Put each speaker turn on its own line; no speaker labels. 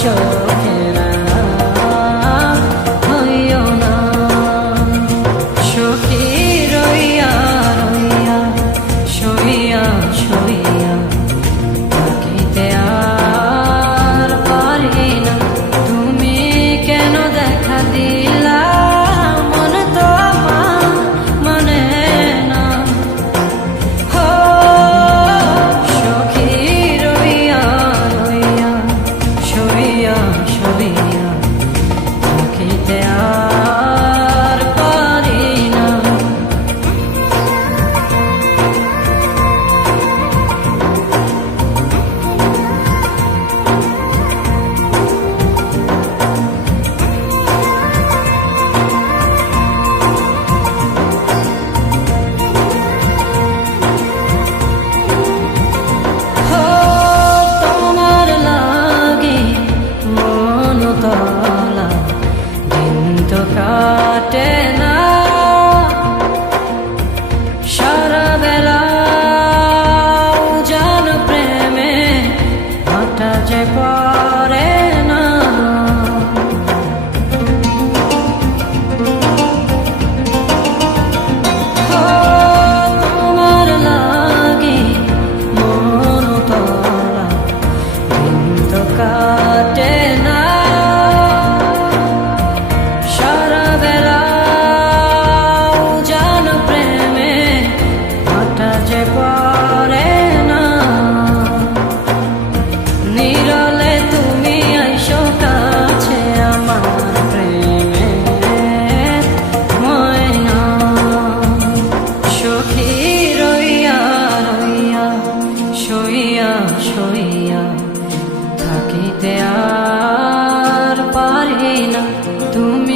চোখেরা হইও না সুখী রইয়া রইয়া সইয়া সইয়া আর পারি তুমি কেন দেখা দিয়ে পারে না তুমি